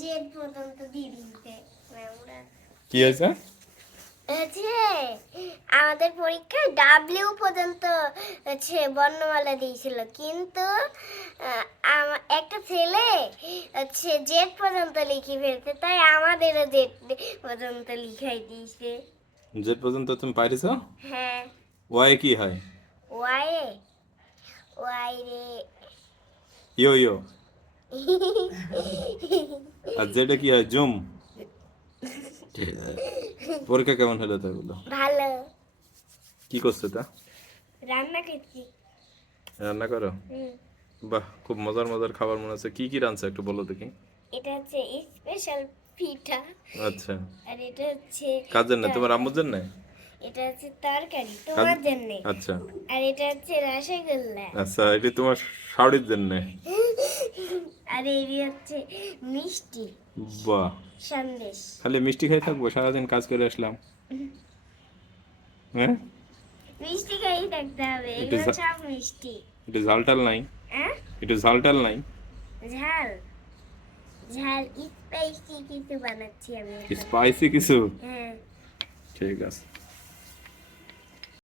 Z দিতে। ম্যামরা কি হয়েছে? হচ্ছে আমাদের পরীক্ষায় ডাব্লিউ পর্যন্ত হচ্ছে বর্ণমালা দিয়েছিল। কিন্তু একটা ছেলে হচ্ছে জেড পর্যন্ত লিখে ফেলছে তাই আমাদেরও জেড পর্যন্ত লিখাই দিয়েছে। যে পর্যন্ত তুমি পাইরেছ হ্যাঁ। ওয়াই কি হয়? ওয়াই ওয়াই রে ইয়ো ইয়ো। আর যেটা কি হয় জুম? পরীক্ষা কেমন হলো তাই বলো? ভালো। কি করছ তা? রান্না করছি। রান্না করো? বাহ খুব মজার মজার খাবার মনে হচ্ছে কি কি রাঁধছো একটু বলো দেখি। এটা হচ্ছে স্পেশাল পিঠা। আচ্ছা। আর এটা হচ্ছে কাজের না তোমার আম্মুর জন্য? এটা হচ্ছে তরকারি তোমার জন্য। আচ্ছা। আর এটা হচ্ছে রসগোল্লা। আচ্ছা এটি তোমার শাড়ির জন্য। আর এই হচ্ছে মিষ্টি। বাহ। সন্দেশ। খালি মিষ্টি খাই থাকব সারাদিন কাজ করে আসলাম। হ্যাঁ? মিষ্টি খাই থাকতে হবে এটা এগুলো সব মিষ্টি। একটু ঝালটাল নাই? হ্যাঁ? একটু ঝালটাল নাই? ঝাল। ঝাল স্পাইসি কিছু বানাচ্ছি আমি স্পাইসি কিছু? হ্যাঁ। ঠিক আছে।